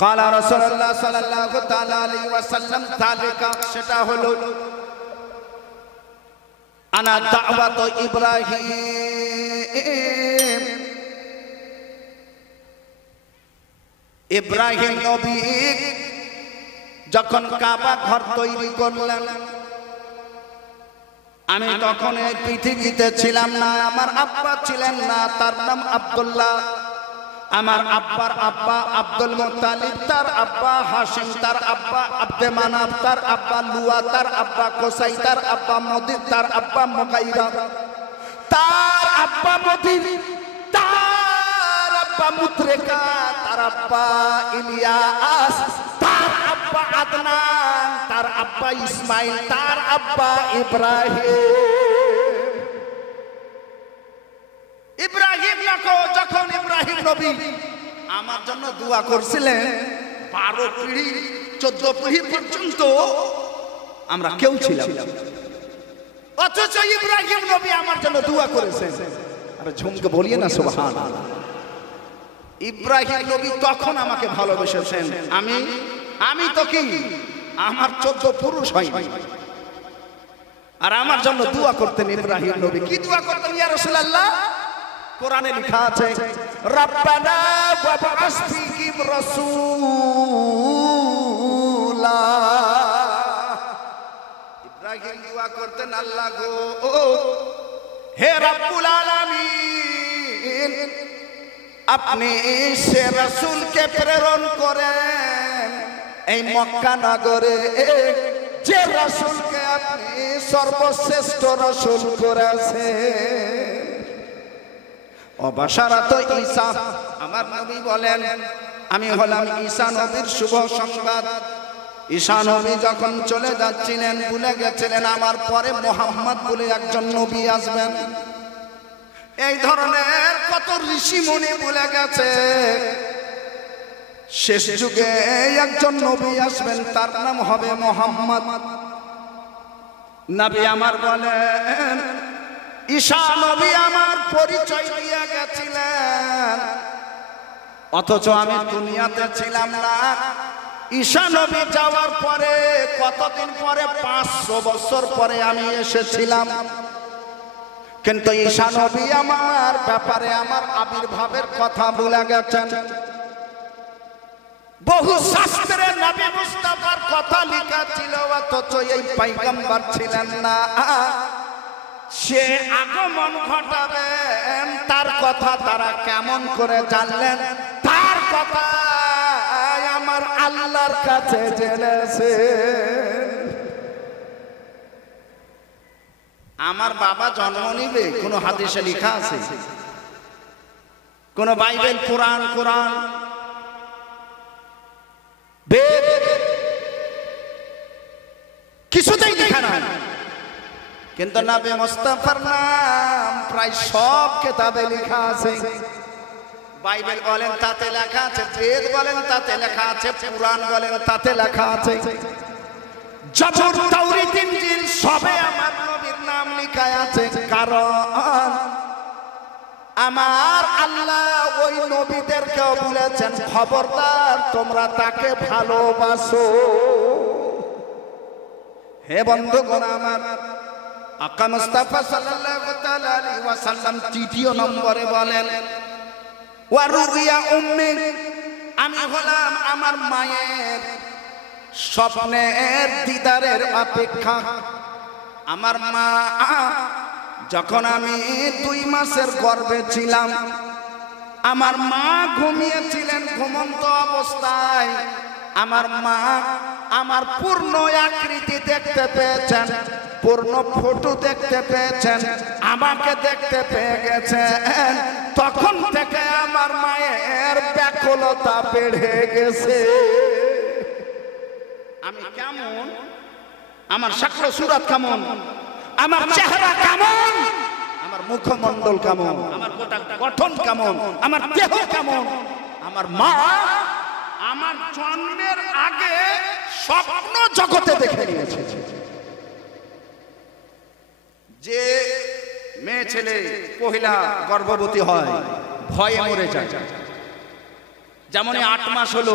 قال رسول الله صلى الله تعالى عليه وسلم ذلك সেটা হলো আনা দাওয়াত ইব্রাহিম ইব্রাহিম নবী যখন কাবা ঘর তৈরি করলেন আমি তখন এই পৃথিবীতে ছিলাম না, আমার আব্বা ছিলেন না, তার নাম আব্দুল্লাহ। আমার আব্বার আব্বা আব্দুল মুত্তালিব, তার আব্বা হাশিম, তার আব্বা আব্দে মানাফ, তার আব্বা লুয়া, তার আব্বা কোসাই, তার আব্বা মদির, তার আব্বা মুগাইরা, তার আব্বা মদির, তার আব্বা মুত্রেকা, তার আব্বা ইলিয়াস, তার আব্বা আদনান, তার আব্বা ইসমাইল, তার আব্বা ইব্রাহিম। ইব্রাহিম যখন ইব্রাহিম নবী আমার জন্য দোয়া করছিলেন 12 পিঢ়ি 14 পিঢ়ি পর্যন্ত আমরা কেউ ছিলাম, অথচ ইব্রাহিম নবী আমার জন্য দোয়া করেছেন। আরে ঝুমকে বলিয়ে না সুবহানাল্লাহ। ইব্রাহিম নবী তখন আমাকে ভালোবেসেছেন, আমি তো কি আমার 14 পুরুষ হয়নি, আর আমার জন্য দোয়া করতেন ইব্রাহিম নবী। কি দোয়া করতেন ইয়া রাসূলুল্লাহ? কোরআনে লেখা আছে রব্বানা ওয়াবআস ফীহিম রাসূলা। ইব্রাহিম দোয়া করতেন, আল্লাহ গো, হে রব্বুল আলামিন, আপনি সে রাসূলকে প্রেরণ করেন এই মক্কা নগরে, যে রাসূলকে আপনি সর্বশ্রেষ্ঠ রাসূল করেছেন। অবাশারাত ঈসা, আমার নবী বলেন আমি হলাম ঈসা নবীর শুভ সংবাদ। ঈসা নবী যখন চলে যাচ্ছিলেন ভুলে গেছিলেন আমার পরে মুহাম্মদ বলে একজন নবী আসবেন। এই ধরনের কত ঋষি মুনি ভুলে গেছে শেষ যুগে একজন নবী আসবেন, তার নাম হবে মুহাম্মদ। নবী আমার বলেন ঈসা নবী আমার পরিচয় দিয়ে গেছিলেন, অথচ আমি দুনিয়াতে ছিলাম না। ঈসা নবী যাওয়ার পরে কতদিন পরে, 500 বছর পরে আমি এসেছিলাম। কিন্তু ঈসা নবী আমার ব্যাপারে আমার আবির্ভাবের কথা ভুলে গেছেন। বহু শাস্ত্রে নবী মুস্তাফার কথা লেখা ছিল, অথচ এই পয়গম্বর ছিলেন না। সে আগমন ঘটাবেন, তার কথা তারা কেমন করে জানলেন? তার কথা আমার আল্লাহর কাছে জেনেছে। আমার বাবা জন্ম নিবে কোন হাদিসে লেখা আছে? কোন বাইবেল, কোরআন বেদ কিছুতেই লেখা নাই। কিন্তু নবী মুস্তাফার নাম প্রায় সব কিতাবে লেখা আছে। বাইবেল বলেন তাতে লেখা আছে, বেদ বলেন তাতে লেখা আছে, পুরাণ বলেন তাতে লেখা আছে, জবুর তাওরাত ইনজিল সবে আমার নবীর নাম লেখা আছে। কারণ আমার আল্লাহ ওই নবীদেরকেও বলেছেন খবরদার তোমরা তাকে ভালোবাসো। হে বন্ধুগণ আমার, আকা মুস্তাফা সাল্লাল্লাহু তাআলা আলাইহি ওয়াসাল্লাম 3 নম্বরে বলেন ওয়া রুইয়া উম্মি, আমি হলাম আমার মায়ের স্বপ্নের দিদারের অপেক্ষা। আমার মা যখন আমি 2 মাসের গর্ভে ছিলাম, আমার মা ঘুমিয়েছিলেন ঘুমন্ত অবস্থায়। আমার মা আমার পূর্ণ আকৃতি দেখতে পেয়েছেন, পূর্ণ ফটো দেখতে পেয়েছেন, আমাকে দেখতে পেয়ে গেছেন। তখন থেকে আমার মায়ের ব্যাকুলতা বেড়ে গেছে। আমি কেমন, আমার শাক্র সুরাত কেমন, আমার চেহারা কেমন, আমার মুখমণ্ডল কেমন, আমার গোটা গঠন কেমন, আমার দেহ কেমন, আমার মা আমার জন্মের আগে স্বপ্ন জগতে দেখে নিয়েছে। যে মেয়ে ছেলে পহিলা গর্ভবতী হয় ভয়ে মরে যায়, যেমন 8 মাস হলো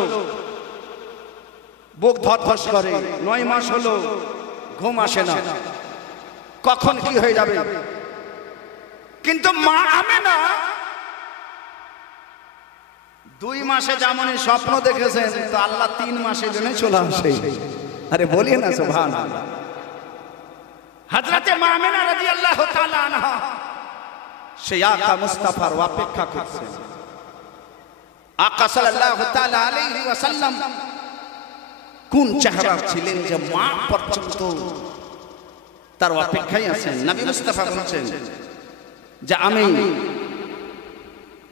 বুক ধড়ফড় করে, 9 মাস হলো ঘুম আসে না, কখন কি হয়ে যাবে। কিন্তু মা আমেনা 2 মাসে যেমনই স্বপ্ন দেখেছেন, তো আল্লাহ 3 মাসের জন্য চলে আসে। আরে বলিয়ে না সুবহানাল্লাহ। হযরতে মা আমেনা রাদিয়াল্লাহু তাআলা আনহা সেই আকা মুস্তাফার অপেক্ষা করছেন। আকা সাল্লাল্লাহু তাআলা আলাইহি ওয়াসাল্লাম কোন চেহারা ছিলেন যে মা পর্যন্ত তার অপেক্ষায় আছেন। নবী মুস্তাফা বলেন যে আমি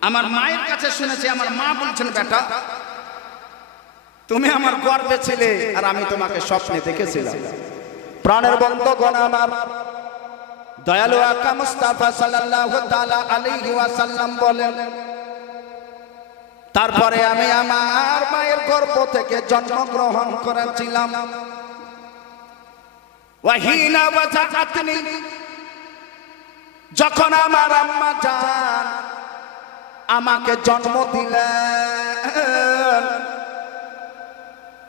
আমার মায়ের কাছে শুনেছি, আমার মা বলছেন, বেটা তুমি আমার গর্ভে ছিলে আর আমি তোমাকে স্বপ্নে দেখেছিলাম। প্রাণের বন্ধুগণ আমার, দয়ালু আকা মুস্তাফা সাল্লাল্লাহু তাআলা আলাইহি ওয়াসাল্লাম বলেন, তারপরে আমি আমার মায়ের গর্ভ থেকে জন্মগ্রহণ করেছিলাম। ওয়াহিনা ওয়াজাআতনি, যখন আমার আম্মা জান আমাকে জন্ম দিলেন,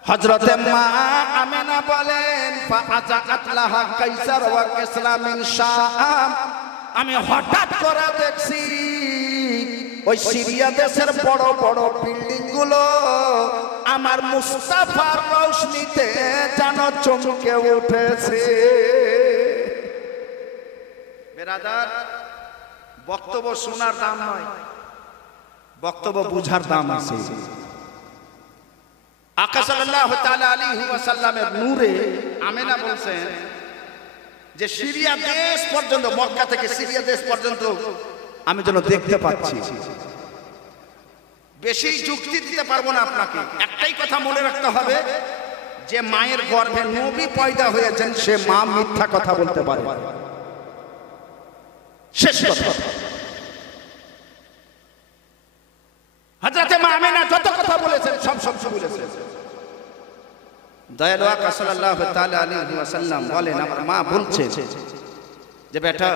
হযরতে মা আমেনা বলেন, ফাআজাআত লাহা কাইসার ওয়া কিসরা মিন শাম, আমি হঠাৎ করে দেখছি ওই সিরিয়া দেশের বড় বড় বিল্ডিং গুলো আমার মুস্তাফার রৌশনীতে যেন চমকে উঠেছে। বেরাদার, বক্তব্য শোনার দাম নয়, বক্তব্য বুঝার দাম আছে। আকা সাল্লাল্লাহু তাআলা আলাইহি ওয়াসাল্লামের নূরে আমেনা বলছেন যে সিরিয়া দেশ পর্যন্ত, মক্কা থেকে সিরিয়া দেশ পর্যন্ত আমি যেন দেখতে পাচ্ছি। বেশি যুক্তি দিতে পারবো না আপনাকে, একটাই কথা মনে রাখতে হবে যে মায়ের গর্ভে নবী পয়দা হয়েছেন, সে মা মিথ্যা কথা বলতে পারে, শেষ কথা। হযরতে মা আমেনা যত কথা বলেছেন সব সত্য বলেছেন। দয়ালু আকা সাল্লাল্লাহু তাআলা আলাইহি ওয়াসাল্লাম বলেন, আমার মা বলছে যে বেটা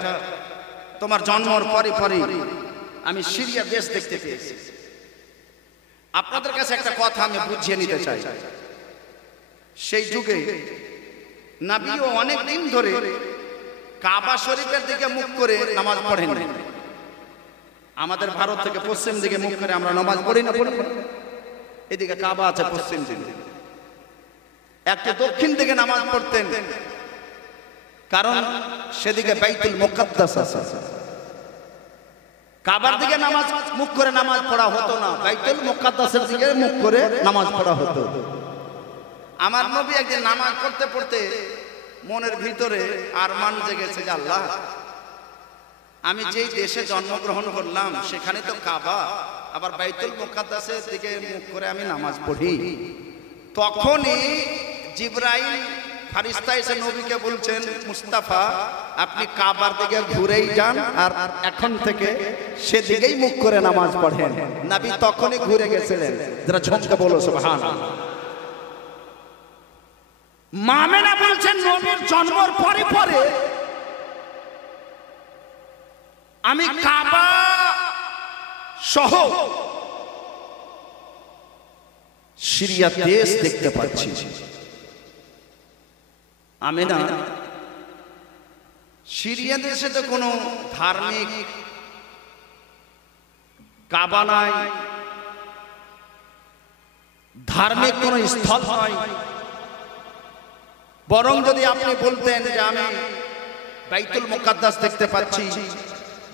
তোমার জন্মের পরে পরে আমি সিরিয়া দেশ দেখতে পেয়েছি। আপনাদের কাছে একটা কথা আমি বুঝিয়ে নিতে চাই, সেই যুগে নবীও অনেক দিন ধরে কাবা শরীফের দিকে মুখ করে নামাজ পড়েন। আমাদের ভারত থেকে পশ্চিম দিকে মুখ করে আমরা নামাজ পড়ি না, পড়ি। এদিকে কাবা আছে পশ্চিম দিকে, একটা দক্ষিণ দিকে নামাজ পড়তেন, কারণ সেদিকে বাইতুল মুকাদ্দাস আছে। কাবার দিকে নামাজ মুখ করে নামাজ পড়া হতো না, বাইতুল মুকাদ্দাসের দিকে মুখ করে নামাজ পড়া হতো। আমার নবী একদিন নামাজ পড়তে পড়তে মনের ভিতরে আরমান জেগেছে যে আল্লাহ, আমি যেই দেশে জন্মগ্রহণ করলাম সেখানে তো কাবা, আবার বাইতুল মুকাদ্দাসের দিকে মুখ করে আমি নামাজ পড়ি। তখনই জিবরাইল ফারিস্তা এসে নবীকে বলছেন, মুস্তাফা আপনি কাবার দিকে ঘুরেই যান আর এখন থেকে সেদিকেই মুখ করে নামাজ পড়েন। নবী তখনই ঘুরে গেছিলেন। যারা ঝমকে বলো সুবহানাল্লাহ। মা আমেনা বলছেন, নবীর জন্মের পরে পরে আমি কাবা সহ সিরিয়া দেশ দেখতে পাচ্ছি। আমেনা, সিরিয়া দেশে তো কোনো ধার্মিক কাবা নাই, ধার্মিক কোনো স্থল নয়, বরং যদি আপনি বলতেন যে আমি বাইতুল মুকাদ্দাস দেখতে পাচ্ছি,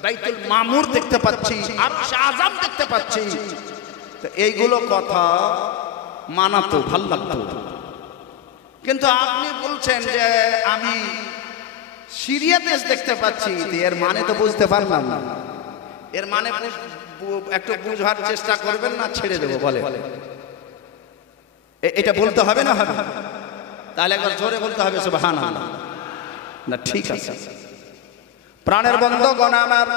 বাইতুল মামুর দেখতে পাচ্ছি, আরশ আযম দেখতে পাচ্ছি, তো এইগুলো কথা মানাতো, ভাল লাগতো। কিন্তু আপনি বলছেন যে আমি সিরিয়া দেশ দেখতে পাচ্ছি, এর মানে তো বুঝতে পারলাম না। এর মানে একটু বুঝার চেষ্টা করবেন না ছেড়ে দেবো বলে? এটা বলতে হবে না? হবে, তাহলে একবার জোরে বলতে হবে সুবহানাল্লাহ। না ঠিক আছে। প্রাণের বন্ধুগণ আমার,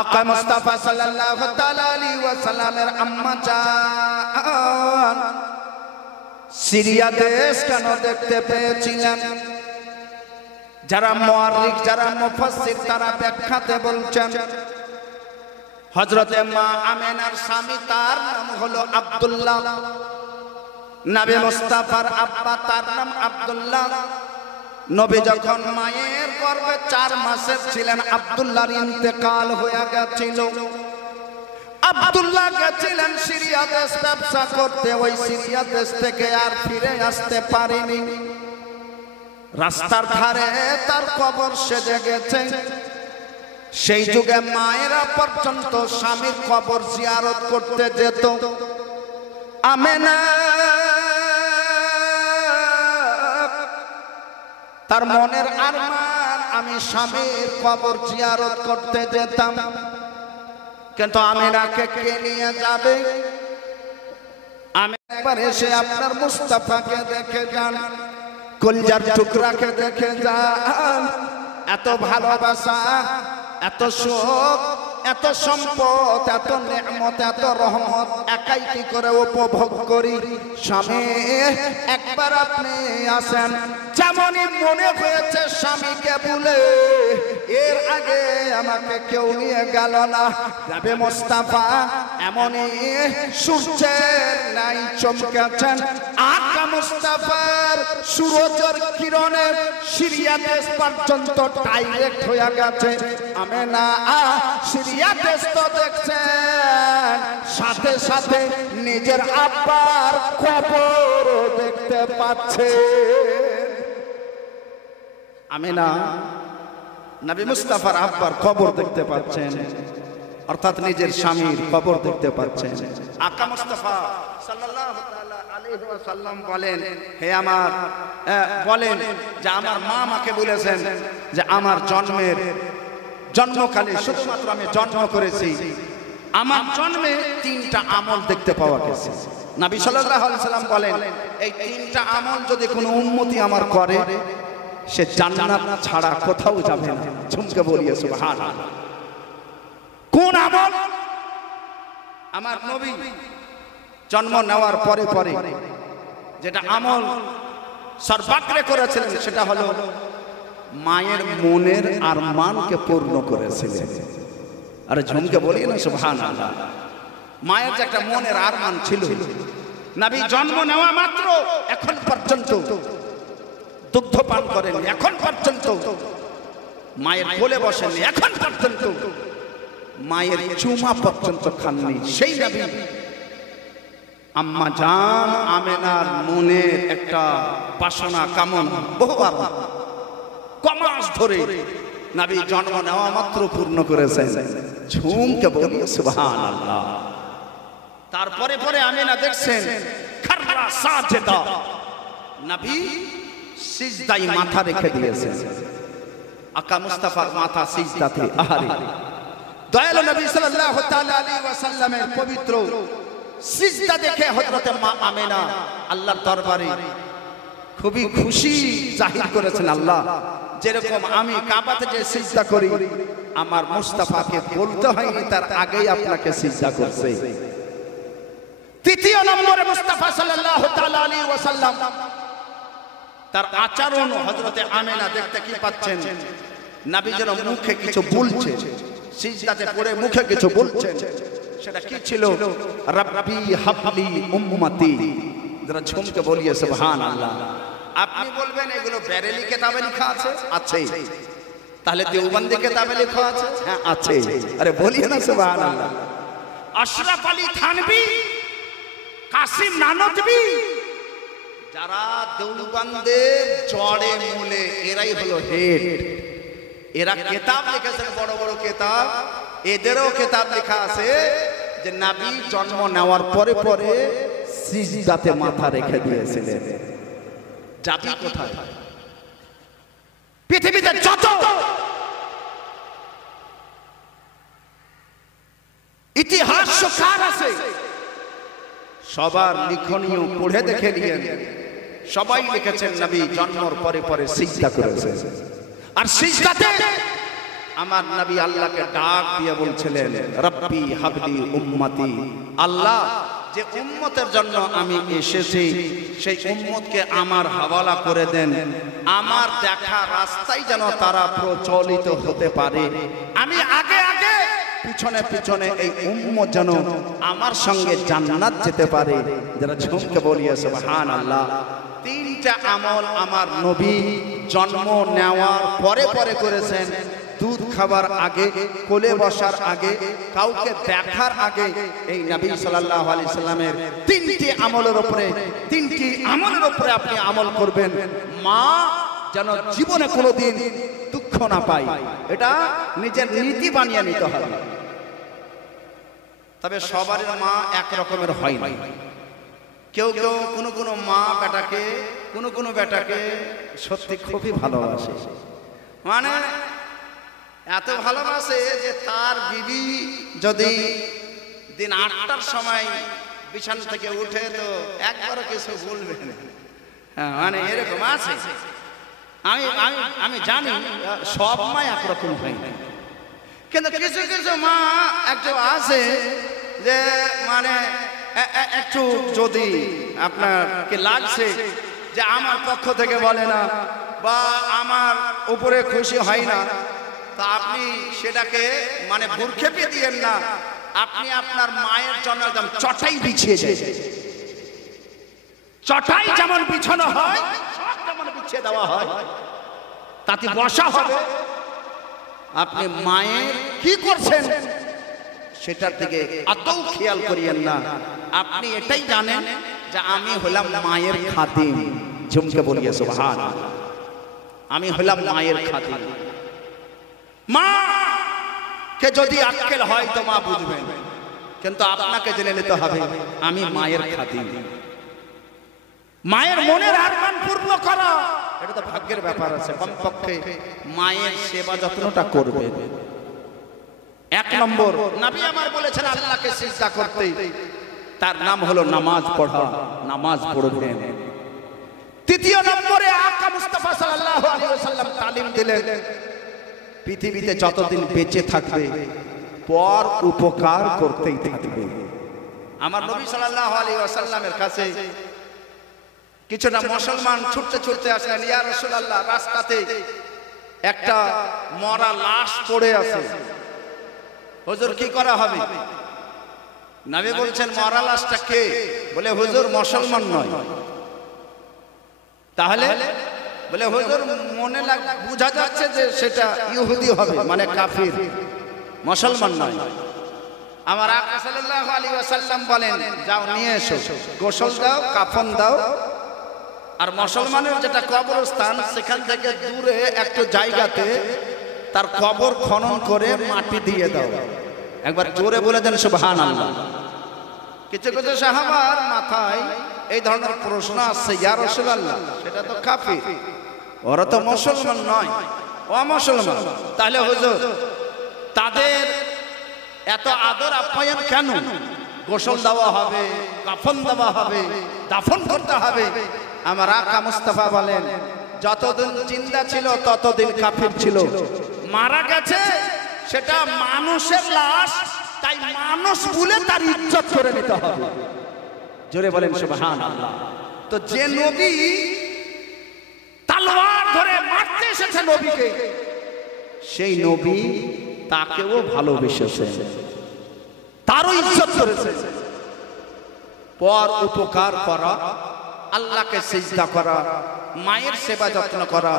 আকা মুস্তাফা সাল্লাল্লাহু তাআলা আলাইহি ওয়াসাল্লামের আম্মা জান সিরিয়া দেশ কেন দেখতে পেয়েছিলেন? যারা মুআররিখ, যারা মুফাসসির, তারা ব্যাখ্যাতে বলছেন, হযরতে মা আমেনার স্বামী, তার নাম হলো আব্দুল্লাহ। নবী মুস্তাফার আব্বা তার নাম আব্দুল্লাহ। নবী যখন মায়ের গর্ভে 4 মাসের ছিলেন আব্দুল্লাহর ইন্তেকাল হয়ে গেছিল। আব্দুল্লাহ গেছিলেন সিরিয়া দেশ ব্যবসা করতে, ওই সিরিয়া দেশ থেকে আর ফিরে আসতে পারেনি। রাস্তার ধারে তার কবর সেজে গেছে। সেই যুগে মায়েরা পর্যন্ত স্বামীর কবর জিয়ারত করতে যেত। আমেনা তার মনের আরমান, আমি স্বামীর কবর জিয়ারত করতে যেতাম, কিন্তু আমেনাকে কে নিয়ে যাবে? আমি একবার এসে আপনার মুস্তাফাকে দেখে যান, কলজার টুকরাকে দেখে যান। এত ভালোবাসা, এত সুখ, এত সম্পদ, এত নেয়ামত, এত রহমত একাই কি করে উপভোগ করি? স্বামী একবার আপনি আসেন। যেমনই মনে হয়েছে স্বামীকে ভুলে এর আগে আমাকে কেউ নিয়ে গেল না, নবী মুস্তাফা এমনই সূর্যের নাই চমকেছেন। আকা মুস্তাফার সূর্যের কিরণে সিরিয়া দেশ পর্যন্ত ডাইরেক্ট হয়ে গেছে। আমেনা সিরিয়া দেশ তো দেখছেন, সাথে সাথে নিজের আব্বার কবর দেখতে পাচ্ছে। আমেনা নবী মুস্তাফার আব্বার কবর দেখতে পাচ্ছেন, অর্থাৎ নিজের স্বামীর কবর দেখতে পাচ্ছেন। আকা মুস্তাফা সাল্লাল্লাহু তাআলা আলাইহি ওয়াসাল্লাম বলেন, হে আমার বলেন যে আমার মা আমাকে বলেছেন যে আমার জন্মকালে শুধুমাত্র আমি জন্ম করেছি, আমার জন্মে 3টা আমল দেখতে পাওয়া গেছে। নবী সাল্লাল্লাহু আলাইহি ওয়াসাল্লাম বলেন, এই 3টা আমল যদি কোনো উম্মতি আমার করে, সে জান্নাত ছাড়া কোথাও যাবে না। ঝুমকে বলিয়ে সুবহানাল্লাহ। কোন আমল? আমার নবী জন্ম নেওয়ার পরে পরে যেটা আমল সর্বাগ্রে করেছিলেন, সেটা হলো মায়ের মনের আরমানকে পূর্ণ করেছিলেন। আরে ঝুমকে বলিয়ে না সুবহানাল্লাহ। মায়ের যে একটা মনের আরমান ছিল, নবী জন্ম নেওয়া মাত্র এখন পর্যন্ত দুগ্ধ পান করেননি, এখন পর্যন্ত মায়ের কোলে বসেননি, এখন পর্যন্ত মায়ের চুমা পর্যন্ত খাননি। সেই নবী আম্মা জান আমেনার মনের একটা বাসনা কামনা বহুবার কমাস ধরে নবী জন্ম নেওয়া মাত্র পূর্ণ করেছেন। ঝুমকে বলি সুবহানাল্লাহ। তারপরে পরে আমেনা দেখছেন খাররা সাজদা, নবী সিজদায় মাথা রেখে দিয়েছেন। আকা মুস্তাফার মাথা সিজদাতে। আহারে দয়ালু নবী সাল্লাল্লাহু তাআলা আলাইহি ওয়াসাল্লামের পবিত্র সিজদা দেখে হযরতে মা আমেনা আল্লাহর দরবারে খুবই খুশি জাহির করেছেন। আল্লাহ, যেরকম আমি কাবাতে যে সিজদা করি, আমার মুস্তাফাকে বলতে হয়নি, তার আগেই আপনাকে সিজদা করছে। তৃতীয় নম্বরে মুস্তাফা সাল্লাল্লাহু তাআলা আলাইহি ওয়াসাল্লাম তার আচরণ হযরতে আমেনা দেখতে কি পাচ্ছেন, নবী যেন মুখে কিছু বলছে, সিজদাতে পড়ে মুখে কিছু বলছেন। সেটা কি ছিল? রাব্বি হাবলি উম্মতি। যারা ঝুমকে বলিয়ে সুবহানাল্লাহ। আপনি বলবেন এগুলো বেরেলি কিতাবে লেখা আছে? আছে। তাহলে দেওবন্দি কিতাবে লেখা আছে? হ্যাঁ আছে। আরে বলিয়ে না সুবহানাল্লাহ। আশরাফ আলী থানভী, কাসিম নানতবী, যারা দেওবন্দের জড়ে মূলে, এরাই হলো হেড। এরা কিতাব লিখেছেন, বড় বড় কিতাব। এদেরও কিতাব লেখা আছে যে নবী জন্ম নেওয়ার পরে পরে সিজদাতে মাথা রেখে দিয়েছিলেন। যাবি কোথায়? পৃথিবীতে যত ইতিহাসকার আছে, সবার লিখনীয় পড়ে দেখে নিয়েন, সবাই লিখেছেন নবী জন্মের পরে পরে সিজদা করেছেন। আর সিজদাতে আমার নবী আল্লাহকে ডাক দিয়ে বলছিলেন, রব্বি হাবলি উম্মতি। আল্লাহ, যে উম্মতের জন্য আমি এসেছি সেই উম্মতকে আমার হাওয়ালা করে দেন। আমার দেখা রাস্তায় যেন তারা প্রচলিত হতে পারে। আমি আগে আগে পিছনে পিছনে এই উম্মত যেন আমার সঙ্গে জান্নাত যেতে পারে। যারা ঝুমকে বলিয়ে সুবহানাল্লাহ। তিনটা আমল আমার নবী জন্ম নেওয়ার পরে পরে করেছেন। দুধ খাবার আগে, কোলে বসার আগে, কাউকে দেখার আগে এই নবী সাল্লাল্লাহু আলাইহি সাল্লামের তিনটি আমলের উপরে আপনি আমল করবেন। মা যেন জীবনে কোনোদিন দুঃখ না পায়, এটা নিজের নীতি বানিয়ে নিতে হবে। তবে সবার মা এক রকমের হয় না। কেউ কেউ কোনো মা বেটাকে, কোনো বেটাকে সত্যি খুবই ভালোবাসে, মানে এত ভালোবাসে যে তার বিবি যদি দিন 8টার সময় বিছানা থেকে উঠে তো একবারও কিছু বলবে না। মানে এরকম আছে। আমি জানি সব মা একরকম হয় না, কিন্তু কিছু কিছু মা একটু আছে যে মানে একটু যদি আপনার কি লাগছে যে আমার পক্ষ থেকে বলে না বা আমার উপরে খুশি হয় না, তা আপনি সেটাকে মানে ভুরক্ষেপে দিয়েন না। আপনি আপনার মায়ের জন্য একদম চটাই বিছিয়ে দেন। চটাই যেমন বিছানো হয় তেমন বিছিয়ে দেওয়া হয়, তাতে বসা হবে। আপনি মায়ের কি করছেন সেটার দিকে আদৌ খেয়াল করিয়েন না। আপনি এটাই জানেন যে আমি হলাম মায়ের খাদিম। ঝুমকে বলিয়ে সুবহানাল্লাহ। আমি হলাম মায়ের খাদিম। মা কে যদি আক্কেল হয় তো মা বুঝবেন, কিন্তু আপনাকে জেনে নিতে হবে আমি মায়ের খাদিম। মায়ের মনের আরমান পূর্ণ করা এটা তো ভাগ্যের ব্যাপার আছে। কমপক্ষে মায়ের সেবা যত্নটা করবে। 1 নম্বর নবী আমার বলেছেন আল্লাহকে সিজদা করতে, তার নাম হলো নামাজ পড়া। নামাজ পড়বেন। 3 নম্বরে আকা মুস্তাফা সাল্লাল্লাহু আলাইহি ওয়াসাল্লাম তালিম দিলেন পৃথিবীতে যতদিন বেঁচে থাকবে পর উপকার করতেই থাকবে। আমার নবী সাল্লাল্লাহু আলাইহি ওয়াসাল্লামের কাছে কিছুটা মুসলমান ছুটতে ছুটতে আসলেন। ইয়া রাসূলুল্লাহ, রাস্তাতে একটা মরা লাশ পড়ে আছে, হুজুর কি করা হবে? নবী বলছেন মরা লাশটা কে? বলে হুজুর মুসলমান নয়। তাহলে বলে হুজুর মনে বোঝা যাচ্ছে যে সেটা ইহুদি হবে, মানে কাফির, মুসলমান নয়। আমার আকা সাল্লাল্লাহু আলাইহি ওয়াসাল্লাম বলেন যাও নিয়ে এসো, গোসল দাও, কাফন দাও, আর মুসলমানের যেটা কবরস্থান সেখান থেকে দূরে একটু জায়গাতে তার কবর খনন করে মাটি দিয়ে দাও। একবার জোরে বলে দেন সুবহানাল্লাহ। কিছু কিছু সাহাবার মাথায় এই ধরনের প্রশ্ন আসছে, ইয়া রাসূলুল্লাহ সেটা তো কাফির, ওরা তো মুসলমান নয়, অমুসলমান, তাহলে হুজুর তাদের এত আদর আপ্যায়ন কেন? গোসল দেওয়া হবে, কাফন দেওয়া হবে, দাফন করতে হবে। আমার আকা মুস্তাফা বলেন যতদিন জিন্দা ছিল ততদিন কাফির ছিল, মারা গেছে সেটা মানুষের লাশ, তাই মানুষ বলে তার ইজ্জত করে নিতে হবে। জোরে বলেন সুবহানাল্লাহ। তো যে নবী তলোয়ার ধরে মারতে এসেছে নবীকে, সেই নবী তাকেও ভালোবেসেছেন, তারও ইজ্জত করেছে। পর উপকার করা, আল্লাহকে সিজদা করা, মায়ের সেবা যত্ন করা,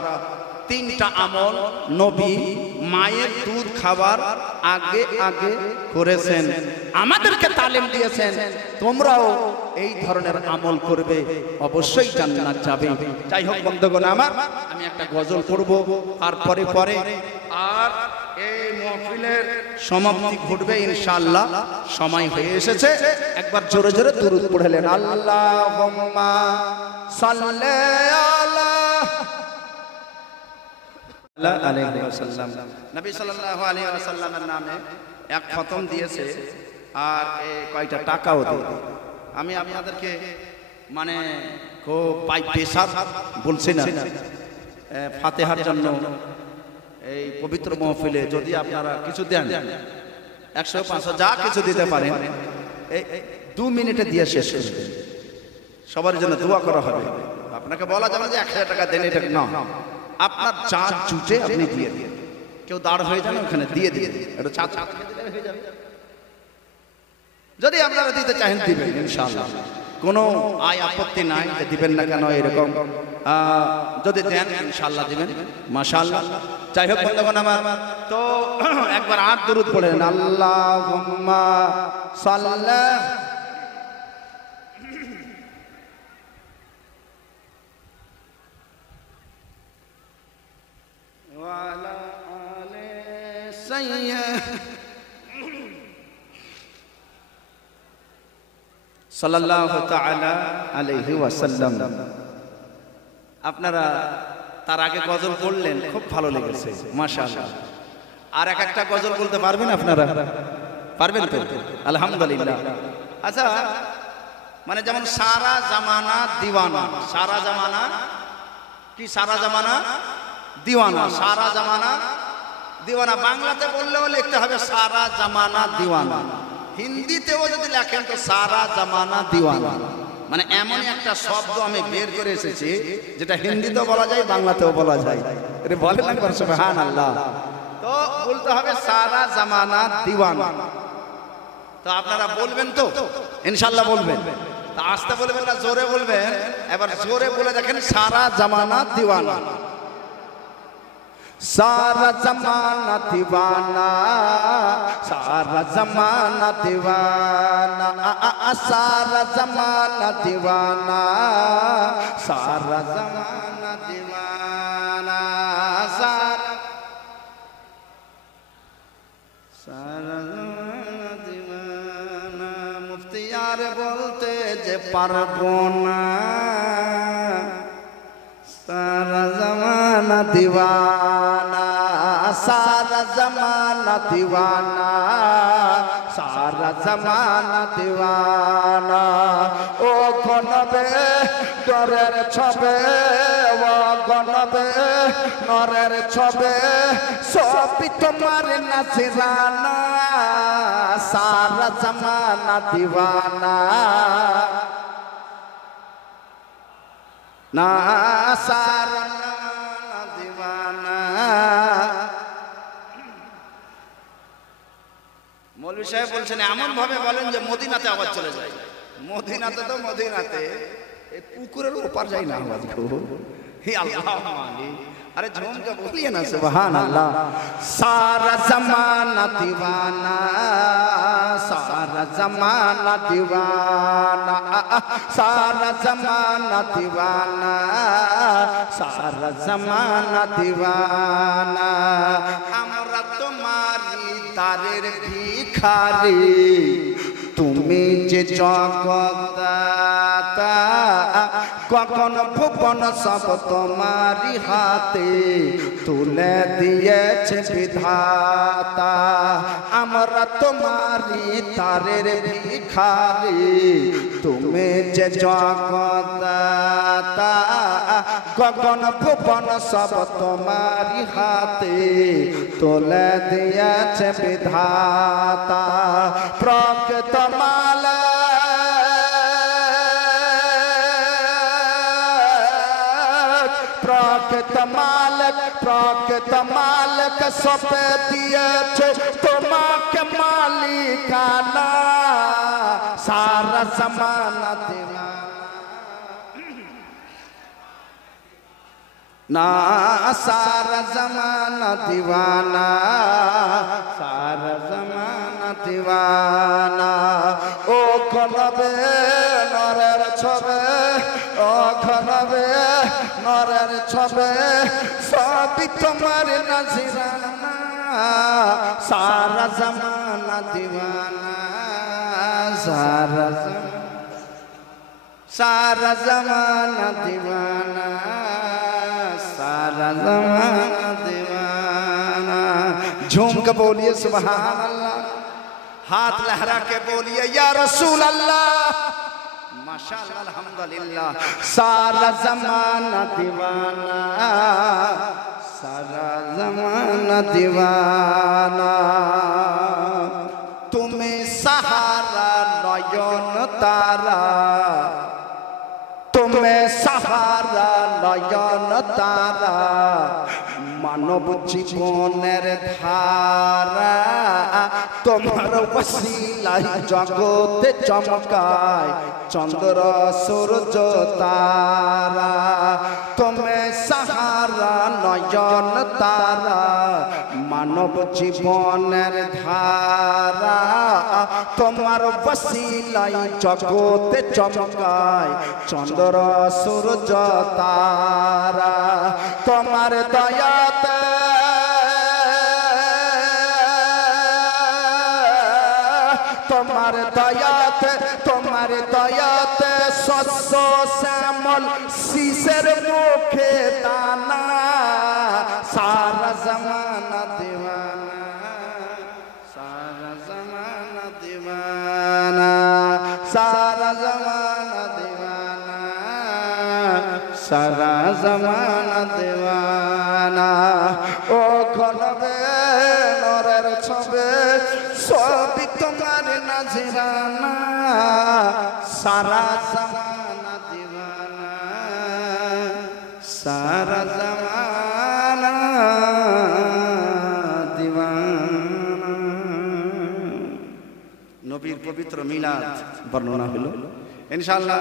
3টা আমল নবী মায়ের দুধ খাবার আগে আগে করেছেন, আমাদেরকে তালিম দিয়েছেন। তোমরাও এই ধরনের আমল করবে, অবশ্যই জান্নাত যাবে। যাই হোক বন্ধুগণ আমার, আমি একটা গজল পড়ব আর পরে আর এই মাহফিলের সমাপ্তি ঘটবে ইনশাআল্লাহ। সময় হয়ে এসেছে, একবার জোরে জোরে দুরূদ পড়লেন। আল্লাহুম্মা সাল্লি আলা আলাইহি ওয়াসাল্লাম। নবী সাল্লাল্লাহু আলাইহি ওয়াসাল্লামের নামে এক খতম দিয়েছে আর কয়টা টাকাও দিয়েছে। আমি আপনাদেরকে মানে খুব পাই পেশাব বলছি না, ফাতিহার জন্য এই পবিত্র মাহফিলে যদি আপনারা কিছু দেন, 100 500 যা কিছু দিতে পারেন, এই 2 মিনিটে দিয়ে শেষ করবেন। সবার জন্য দোয়া করা হবে। আপনাকে বলা যাবে যে 1000 টাকা দেন, এটা না, আপনার যা জুটে আপনি দিয়ে দিন। কেউ দাঁড় হয়ে যান ওখানে দিয়ে দিয়ে একটু চা চা হয়ে যাবে। যদি আপনারা দিতে চাহেন দিবেন ইনশাআল্লাহ, কোনো আয় আপত্তি নাই যে দিবেন না কেন এরকম। যদি দেন ইনশাআল্লাহ দিবেন মাশাআল্লাহ। যাই হোক বন্ধুগণ আমার, তো একবার আর দরুদ পড়েন, আল্লাহুম্মা সাল্লি ওয়ালা আলি সাইয়্যিদ সাল্লাল্লাহু তাআলা আলাইহি ওয়াসাল্লাম। আপনারা তার আগে গজল পড়লেন, খুব ভালো লেগেছে মাশাআল্লাহ। আর একটা গজল বলতে পারবেন আপনারা? পারবেন তো? আলহামদুলিল্লাহ। আচ্ছা, মানে যেমন সারা জামানা দিওয়ানা, সারা জামানা কি, সারা জামানা দিওয়ানা, সারা জামানা দিওয়ানা বাংলাতে বললেও লিখতে হবে সারা জামানা দিওয়ানা। হিন্দিতেও যদি লেখেন তো সারা জামানা দিওয়ানা। মানে এমন একটা শব্দ আমি বের করে এসেছি যেটা হিন্দিতেও বলা যায়, বাংলাতেও বলা যায়। এটা বলেন একবার সুবহানাল্লাহ। তো বলতে হবে সারা জামানা দিওয়ানা। তো আপনারা বলবেন তো ইনশাআল্লাহ? বলবেন তা আস্তে বলবেন না জোরে বলবেন? এবার জোরে বলে দেখেন, সারা জামানা দিওয়ানা। सारा जमाना दीवाना, सारा जमाना दीवाना, सारा जमाना दीवाना, सारा जमाना दीवाना, सारा जमाना दीवाना। मुफ्तियार बोलते जे पारबो ना, सारा जमाना दीवाना, सारा जमाना दीवाना, सारा जमाना दीवाना। ओ गनबे डरेर छबे, ओ गनबे नरेर छबे, सभी तुम्हार नजराना, सारा जमाना दीवाना ना, सारा जमाना दीवाना। মৌলভী সাহেব বলছেন এমন ভাবে বলেন যে মদিনাতে আওয়াজ চলে যায়। মদিনাতে তো মদিনাতে, এই পুকুরের ওপার যায় না আওয়াজ। হে আল্লাহ মালিক, अरे झूम के बोलिए ना सुभान अल्लाह। सारा जमाना दीवाना, सारा जमाना दीवाना, सारा जमाना दीवाना, सारा जमाना दीवाना। আমরা তোমারি তারের ভিখারি, তুমি যে জগৎদাতা, কখন ভুবন সব তোমারি হাতে তুলে দিয়েছে বিধাতা। আমরা তোমারি তারের ভিখারি, তুমি যে জগৎদাতা, কখন ভুবন সব তোমারি হাতে তুলে দিয়েছে বিধাতা। প্রকৃত মালা प्रकृत मालिक सौंपे दिए तुम्हारे मालिकाना, सारा जमाना दीवाना ना, सारा जमाना दीवाना, सारा जमाना दीवाना। ओ गनबे नरेर छबे, ओ गनबे नरेर छबे, सभी तुम्हारे नजराना, सारा जमाना दीवाना, सारा जमाना दीवाना, सारा जमाना दीवाना। झूम के बोलिए सुभान अल्लाह, हाथ लहरा के बोलिए या रसूल अल्लाह, माशाअल्लाह अल्हम्दुलिल्लाह। सारा जमाना दीवाना, सारा जमाना दीवाना। तुम्हें सहारा नयन तारा, तुम्हें सहारा नयन तारा, মানব জীবনের ধারা তোমার ওসিলায় জগতে চমকায় চন্দ্র সূর্য তারা তুমি সাহারা নয়ন তারা মানব জীবনের ধারা তোমার ওসিলায় জগতে চমকায় চন্দ্র সূর্য তারা তোমার দয়াতে তোমার দয়াতে তোমার দয়াতে শস্য শ্যামল শীষের মুখে দানা সারা জমানা দিওয়ানা সারা জমানা দিওয়ানা সারা জমানা দিওয়ানা সারা জমানা দিওয়ানা ও খনবে নরের ছবে সবই তোমার নাজিরানা সারা জমানা দিওয়ানা সারা জমানা দিওয়ানা। নবীর পবিত্র মিলাদ বর্ণনা হলো। ইনশাআল্লাহ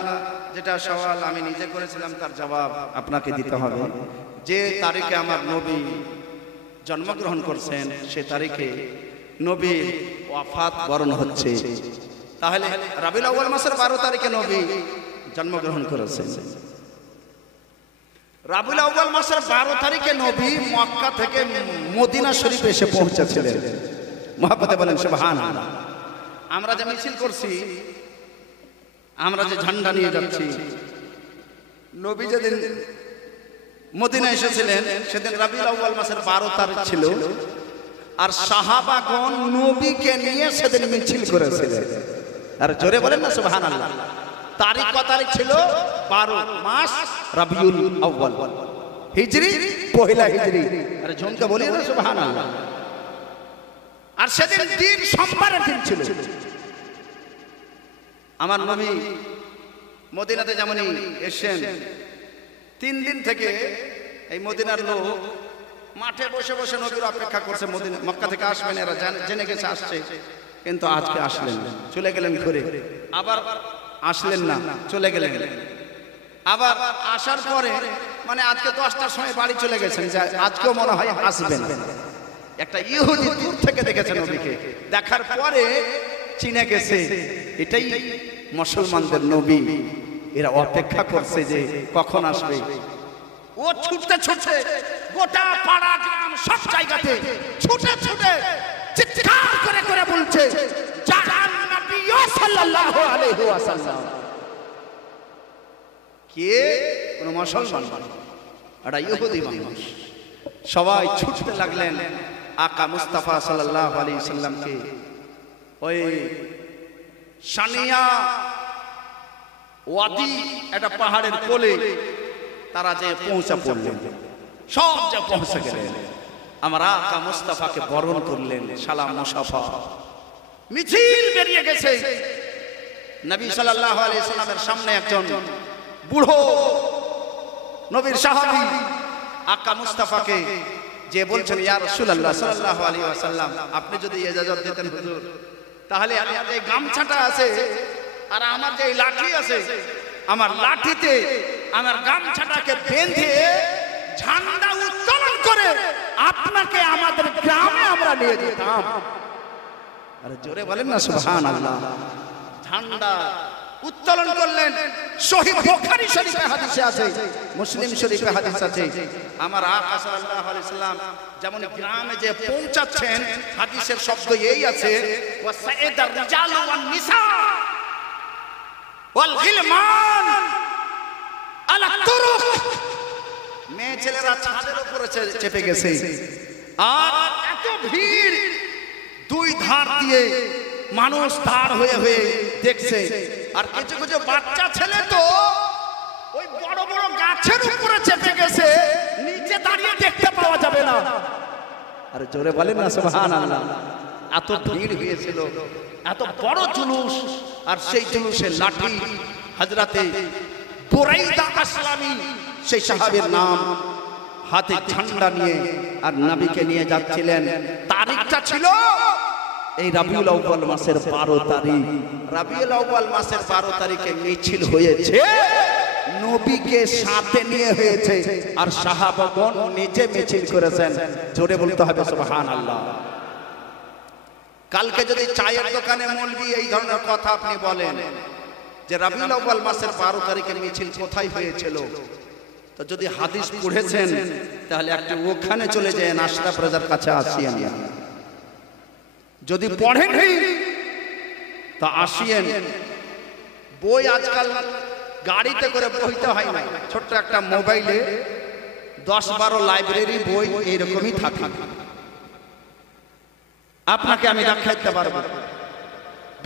যেটা সওয়াল আমি নিজে করেছিলাম তার জবাব আপনাকে দিতে হবে। যে তারিখে আমার নবী জন্মগ্রহণ করছেন সে তারিখে নবীর ওয়াফাত বরণ হচ্ছে, তাহলে রবিউল আউয়াল মাসের 12 তারিখে নবী জন্মগ্রহণ করেছেন। রবিউল আউয়াল মাসের 12 তারিখে নবী মক্কা থেকে মদিনা শরীফে এসে পৌঁছেছিলেন। মহব্বতে বলেন সুবহানাল্লাহ। আমরা যে মিছিল করছি, আমরা যে ঝান্ডা নিয়ে যাচ্ছি, নবী যেদিন মদিনা এসেছিলেন সেদিন রবিউল আউয়াল মাসের 12 তারিখ ছিল, আর সাহাবাগণ নবীকে নিয়ে সেদিন মিছিল করেছিলেন। আর জোরে বলেন না সুবহানাল্লাহ। তারিখ কত তারিখ ছিল? 12 মাস রবিউল আউয়াল, হিজরি পহেলা হিজরি। আরে ঝুমকে বলি না সুবহানাল্লাহ। আর সেদিন দিন সোমবারের দিন ছিল। আমার নবী মদিনাতে যেমন এসেছেন 3 দিন থেকে এই মদিনার লোক মাঠে বসে বসে নবীর অপেক্ষা করছে। মদিনা মক্কা থেকে আসবেন, এরা জেনে গেছে আসছে, কিন্তু আজকে আসলেন না, চলে গেলেন ঘুরে। আবার আসলেন না, চলে গেলেন। আবার আসার পরে মানে আজকে 10টার সময় বাড়ি চলে গেছেন, যে আজকেও মনে হয় আসবেন। একটা ইহুদি দূর থেকে দেখেছে নবীকে, দেখার পরে চিনে গেছে এটাই মুসলমানদের নবী। এরা অপেক্ষা করছে যে কখন আসবে। ও ছুটতে ছুটতে গোটা পাড়া গ্রাম সব জায়গাতে ছুটে ছুটে চিৎকার করে করে বলছে জাহান নবী সাল্লাল্লাহু আলাইহি ওয়াসাল্লাম। কে? কোন মুসলমান, এটা ইহুদি মানুষ। সবাই ছুটতে লাগলেন আকা মুস্তাফা সাল্লাল্লাহু আলাইহি সাল্লামকে। ওই সানিয়া ওয়াদি একটা পাহাড়ের কোলে তারা যে পৌঁছা পড়লেন, সব যে পৌঁছে গেলেন, আমার আকা মুস্তাফাকে বরণ করলেন, সালাম মুসাফা। মিছিল বেরিয়ে গেছে। নবী সাল্লাল্লাহু আলাইহি সাল্লামের সামনে একজন বুড়ো নবীর সাহাবী আকা মুস্তাফাকে যে বলছেন, ইয়া রাসূলুল্লাহ সাল্লাল্লাহু আলাইহি ওয়াসাল্লাম, আপনি যদি ইজাজত দিতেন হুজুর, তাহলে আমার যে গামছাটা আছে আর আমার যে লাঠি আছে, আমার লাঠিতে আমার গামছাটাকে বেঁধে ঝান্ডা উত্তোলন করে আপনাকে আমাদের গ্রামে আমরা নিয়ে যেতাম। আরে জোরে বলেন না সুবহানাল্লাহ। ঝান্ডা উত্তোলন করলেন। সহিহ বুখারী শরীফে হাদিসে আছে, মুসলিম শরীফে হাদিস আছে, আমার আকা সাল্লাল্লাহু আলাইহি সাল্লাম যেমন গ্রামে যে পৌঁছাচ্ছেন, হাদিসের শব্দ এই আছে, ওয়া সাইদার রিজাল ওয়ান নিসা ওয়াল গিলমান আলা তুরুক। মেয়ে ছেলেরা ছাদের উপরে চেপে গেছে, আর এত ভিড়, দুই ধার দিয়ে মানুষ ধার হয়ে হয়ে দেখছে। আর কিছু কিছু বাচ্চা ছেলে তো ওই বড় বড় গাছের উপরে চেপে গেছে, নিচে দাঁড়িয়ে দেখতে পাওয়া যাবে না। আরে জোরে বলেন না সুবহানাল্লাহ। এত ভিড় হয়েছিল, এত বড় জুলুস। আর সেই জুলুসের লাঠি হযরতে বুরাইদা আসলামী, সেই সাহাবীর নাম হাতে ঝান্ডা নিয়ে আর নবীকে নিয়ে যাচ্ছিলেন। তারিখটা ছিল এই রবিউল আউয়াল মাসের 12 তারিখ। রবিউল আউয়াল মাসের 12 তারিখে মিছিল হয়েছে, নবীকে সাথে নিয়ে হয়েছে, আর সাহাবাগণ নিজে মিছিল করেছেন। জোরে বলতে হবে সুবহানাল্লাহ। কালকে যদি চায়ের দোকানে মৌলবি এই ধরনের কথা আপনি বলেন যে রবিউল আউয়াল মাসের 12 তারিখে মিছিল কোথায় হয়েছিল, তো যদি হাদিস পড়েছেন তাহলে একটু ওখানে চলে যায়, আশরাফ রাজার কাছে আসিয়েন। যদি পড়েন তা আসিয়েন। বই আজকাল গাড়িতে করে বইতে হয় না, ছোট্ট একটা মোবাইলে 10-12 লাইব্রেরি বই এইরকমই থাকে। আপনাকে আমি দেখাইতে পারবো,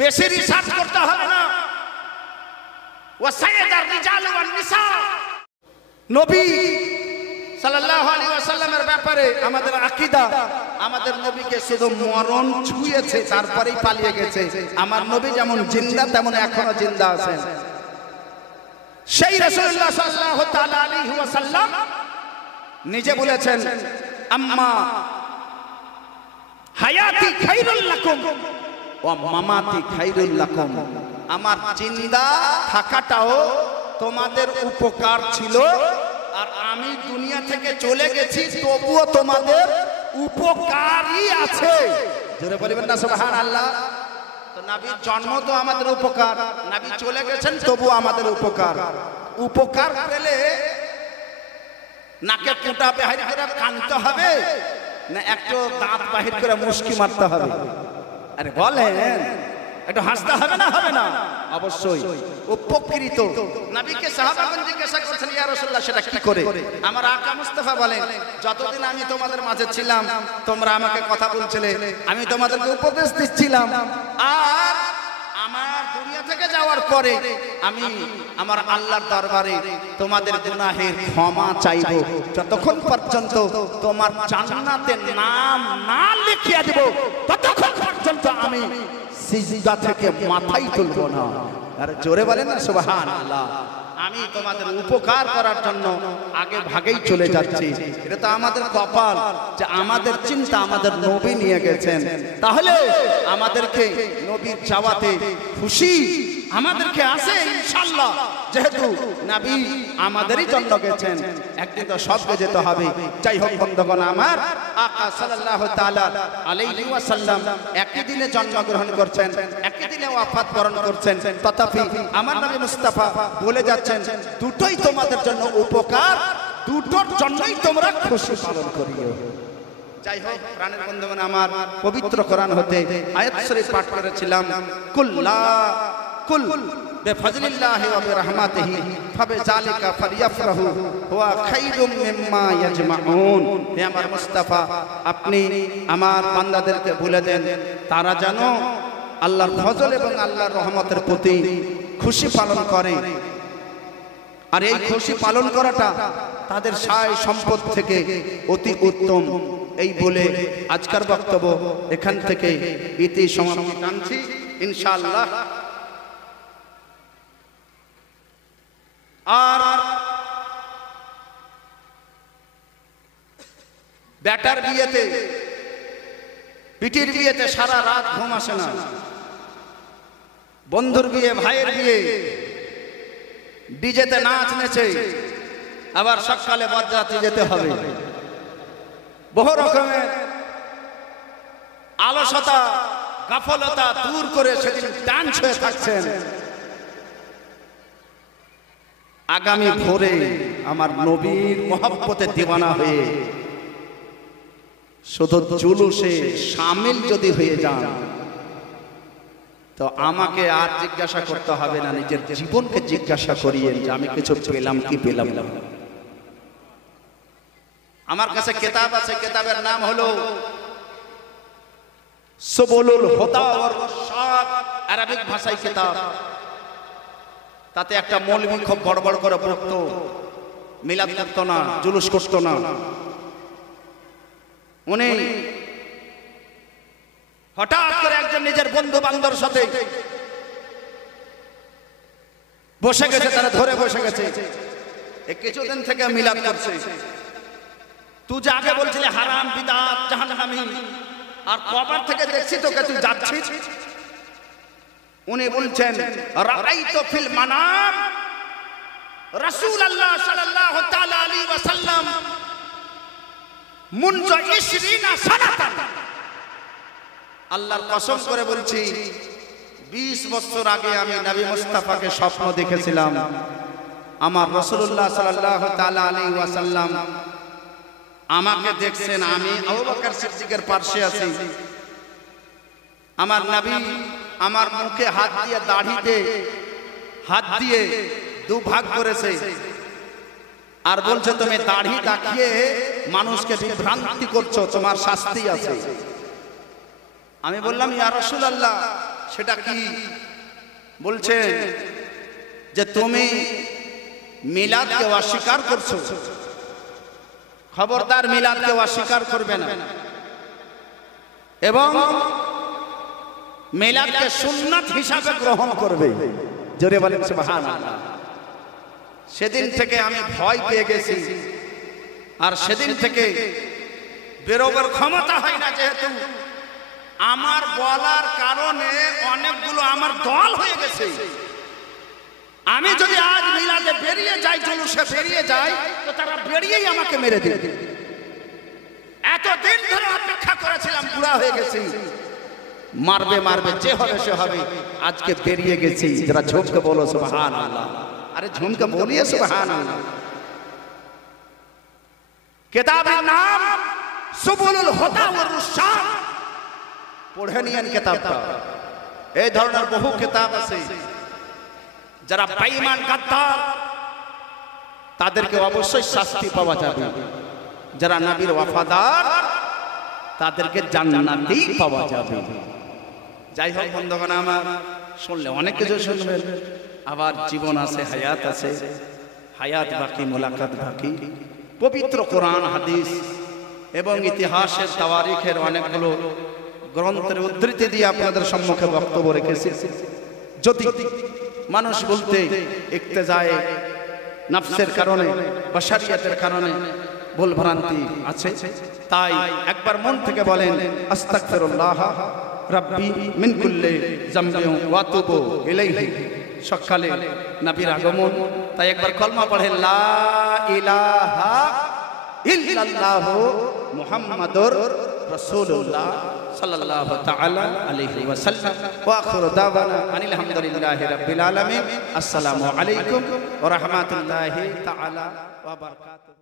বেশি রিসার্চ করতে হবে না। ওয়াসাইয়্যিদার রিজাল ওয়ান নিসা, নবী সাল্লাল্লাহু আলাইহি ওয়াসাল্লামের ব্যাপারে আমাদের আকীদা, আমাদের নবীকে শুধু মরণ ছুঁয়েছে তারপরেই পালিয়ে গেছে। আমার নবী যেমন জিন্দা তেমন এখনো জিন্দা আছেন। সেই রাসূলুল্লাহ সাল্লাল্লাহু তাআলা আলাইহি ওয়াসাল্লাম নিজে বলেছেন, আম্মা হায়াতি খায়রুল লাকুম ওয়া মামাতি খায়রুল লাকুম, আমার জিন্দা থাকাটাও তোমাদের উপকার ছিল, আর আমি দুনিয়া থেকে চলে গেছি তবুও তোমাদের উপকারই আছে। জোরে বলবেন না সুবহানাল্লাহ। তো নবীর জন্ম তো আমাদের উপকার, নবী চলে গেছেন তবুও আমাদের উপকার। উপকার পেলে নাকে ফুটা বাহির করে কানতে হবে না একটু দাঁত বাহির করে মুশকি মারতে হবে? আরে বলেন, একটু হাসতে হবে না? হবে না? অবশ্যই উপকৃত। নবীকে সাহাবাগণ জিজ্ঞাসা করেছেন, ইয়া রাসূলুল্লাহ সেটা কি করে? আমার আকা মুস্তাফা বলেন, যতদিন আমি তোমাদের মাঝে ছিলাম তোমরা আমাকে কথা বলছিলে, আমি তোমাদেরকে উপদেশ দিচ্ছিলাম, আর আমার দুনিয়া থেকে যাওয়ার পরে আমি আমার আল্লাহর দরবারে তোমাদের গুনাহের ক্ষমা চাইবো, যতক্ষণ পর্যন্ত তোমার জান্নাতে নাম না লিখিয়ে দেব ততক্ষণ পর্যন্ত আমি সিজদা থেকে মাথাই তুলবো না। আরে জোরে বলেন না সুবহানাল্লাহ। আমি তোমাদের উপকার করার জন্য আগে ভাগেই চলে যাচ্ছি। এটা তো আমাদের কপাল যে আমাদের চিন্তা আমাদের নবী নিয়ে গেছেন। তাহলে আমাদেরকে নবীর যাওয়াতে খুশি আমাদেরকে আছে ইনশাআল্লাহ, যেহেতু নবী আমাদেরই জন্য গেছেন, একদিন তো সবকে যেতে হবে। যাই হোক বন্ধুগণ, আমার আকা সাল্লাল্লাহু তাআলা আলাইহি ওয়াসাল্লাম একই দিনে জন্মগ্রহণ করছেন, একই দিনে ওয়াফাত বরণ করছেন, তথাপি আমার নবী মুস্তাফা বলে যাচ্ছেন দুটোই তোমাদের জন্য উপকার, দুটোর জন্যই তোমরা খুশি পালন করিও। যাই হোক প্রাণের বন্ধুগণ, আমার পবিত্র কোরআন হতে আয়াত শরীফ পাঠ করেছিলাম, কুল্লা কুল বিফজলিল্লাহি ওয়া বিরহমাতিহি ফাবিযালিকা ফালইফরাহু হুয়া খায়রুম মিম্মা ইয়াজমাউন। হে আমার মুস্তাফা, আপনি আমার বান্দাদেরকে বলে দেন তারা যেন আল্লাহর ফজল এবং আল্লাহর রহমতের প্রতি খুশি পালন করে, আর এই খুশি পালন করাটা তাদের সায় সম্পদ থেকে অতি উত্তম। এই বলে আজকের বক্তব্য এখান থেকে ইতি সমাপ্তি টানছি ইনশাআল্লাহ। আর বেটার বিয়েতে পিটির বিয়েতে সারা রাত ঘুম আসে না, বন্ধুর বিয়ে ভাইয়ের বিয়ে ডিজেতে নাচ নেচে, আবার সকালে বরযাত্রী যেতে হবে, বহু রকমের অলসতা গাফলতা দূর করে সেদিন ডান্স হয়ে থাকছেন। আগামী ভোরে আমার নবীর মহব্বতে দিওয়ানা হয়ে শুধু জুলুসে শামিল যদি হয়ে যান, তো আমাকে আর জিজ্ঞাসা করতে হবে না, নিজের জীবনকে জিজ্ঞাসা করিয়েন যে আমি কিছু পেলাম কি পেলাম না। আমার কাছে কিতাব আছে, কিতাবের নাম হলো সুবুলুল হুদা ওয়ার রাশাদ, আরবিক ভাষায় কিতাব। তাতে একটা মৌলবি খুব গড়বড় করে বলতো, মিলাদ করতো না, জুলুস করতো না। উনি হঠাৎ করে একজন নিজের বন্ধু বান্ধবের সাথে বসে গেছে, তারা ধরে বসে গেছে, কিছুদিন থেকে মিলাদ করছে। তুই যে আগে বলছিলি হারাম বিদআত জাহান্নামী, আর কবর থেকে দেখছি তোকে তুই যাচ্ছিস। উনি বলছেন রাআইতু ফিল মানাম রাসূলুল্লাহ সাল্লাল্লাহু তাআলা আলাইহি ওয়াসাল্লাম মুনযু 20 সানাতান। আল্লাহর কসম করে বলছি 20 বছর আগে আমি নবী মুস্তাফাকে স্বপ্ন দেখেছিলাম। আমার রাসূলুল্লাহ সাল্লাল্লাহু তাআলা আলাইহি ওয়াসাল্লাম আমাকে দেখছেন, আমি আবু বকর সিদ্দিকের পাশে আছি। আমার নবী আমার মুখে হাত দিয়ে দাড়িতে হাত দিয়ে দুভাগ করেছে আর বলছে তুমি দাড়ি দেখিয়ে মানুষকে বিভ্রান্তি করছো, তোমার শাস্তি আছে। আমি বললাম ইয়া রাসূলুল্লাহ সেটা কি? বলছে যে তুমি মিলাদকে অস্বীকার করছো, খবরদার মিলাদকে অস্বীকার করবে না এবং মিলাদকে সুন্নাত হিসাবে গ্রহণ করবে। জোরে বলেন সুবহানাল্লাহ। সেদিন থেকে আমি ভয় পেয়ে গেছি, আর সেদিন থেকে বেরোবার ক্ষমতা হয় না, যেহেতু আমার বলার কারণে অনেকগুলো আমার দল হয়ে গেছে। আমি যদি আজ মিলাদে বেরিয়ে যাই, জুলুসে বেরিয়ে যাই, তো তারা বেরিয়েই আমাকে মেরে দেবে। এতদিন ধরে অপেক্ষা করেছিলাম, বুড়া হয়ে গেছি, মারবে মারবে যে হবে সে হবে, আজকে বেরিয়ে গেছি। যারা ঝুমকে বলো সুবহানাল্লাহ। আরে ঝুমকে বলিয়ে সুবহানাল্লাহ। কিতাবের নাম সুবুলুল হুদা ওয়ার রুশাদ, পড়ে নিয়েন কিতাবটা। এই ধরনের বহু কিতাব আছে। যারা বেঈমান গাদ্দার তাদেরকে অবশ্যই শাস্তি পাওয়া যাবে, যারা নবীর ওয়াফাদার তাদেরকে জান্নাতি পাওয়া যাবে। যাই হোক বন্ধুগণ আমার, শুনলে অনেক কিছু শুনবেন, আবার জীবন আছে, হায়াত আছে, হায়াত বাকি মোলাকাত বাকি। পবিত্র কোরআন হাদিস এবং ইতিহাসের তাওয়ারিখের অনেকগুলো গ্রন্থের উদ্ধৃতি দিয়ে আপনাদের সম্মুখে বক্তব্য রেখেছি। যদি মানুষ বলতে ইক্তেজায়ে নফসের কারণে বা শরিয়তের কারণে ভুলভ্রান্তি আছে, তাই একবার মন থেকে বলেন আস্তাগফিরুল্লাহ রাব্বি মিন কুল্লি যামবি ওয়া আতুবু ইলাইহি। সকালে নবীর আগমন, তাই একবার কলমা পড়েন লা ইলাহা ইল্লাল্লাহ মুহাম্মাদুর রাসূলুল্লাহ সাল্লাল্লাহু তাআলা আলাইহি ওয়াসাল্লাম। ওয়া আখিরু দাওয়ানা আনিল হামদুলিল্লাহি রাব্বিল আলামিন। আসসালামু আলাইকুম ওয়া রাহমাতুল্লাহি তাআলা ওয়া বারাকাতুহু।